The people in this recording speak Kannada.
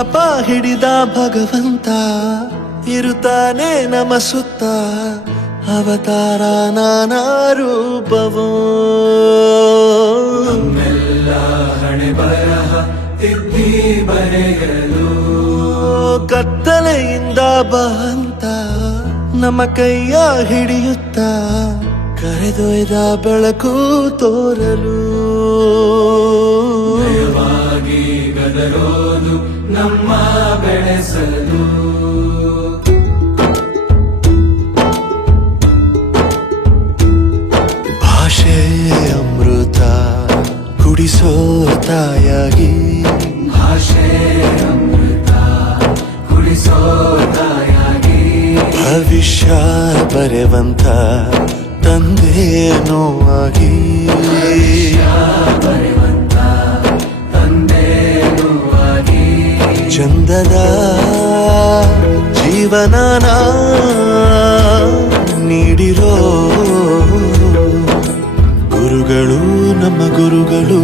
ಬಲಪ ಹಿಡಿದ ಭಗವಂತ ಇರುತ್ತಾನೆ ನಮ ಸುತ್ತ ಅವತಾರ ನಾನಾ ರೂಪವೋ ನಮ್ಮೆಲ್ಲ ಹಣೆ ಬರಹ ತಿದ್ದಿ ಬರೆಯಲು ಕತ್ತಲೆಯಿಂದ ಬಂತ ನಮ್ಮ ಕೈಯ ಹಿಡಿಯುತ್ತ ಕರೆದೊಯ್ದ ಬೆಳಕು ತೋರಲು ದಯವಾಗಿ ಗದರೋದು ನಮ್ಮ ಬೆಳೆಸಲು ಭಾಷೆ ಅಮೃತ ಕುಡಿಸೋ ತಾಯಾಗಿ ಭಾಷೆ ಅಮೃತ ಕುಡಿಸೋ ತಾಯಾಗಿ ಭವಿಷ್ಯ ಬರೆವಂತ ತಂದೇನೋ ಆಗಿ ಬರೆವಂತ ತಂದೇನೂ ಆಗಿ ಚಂದದ ಜೀವನನ ನೀಡಿರೋ ಗುರುಗಳು ನಮ್ಮ ಗುರುಗಳು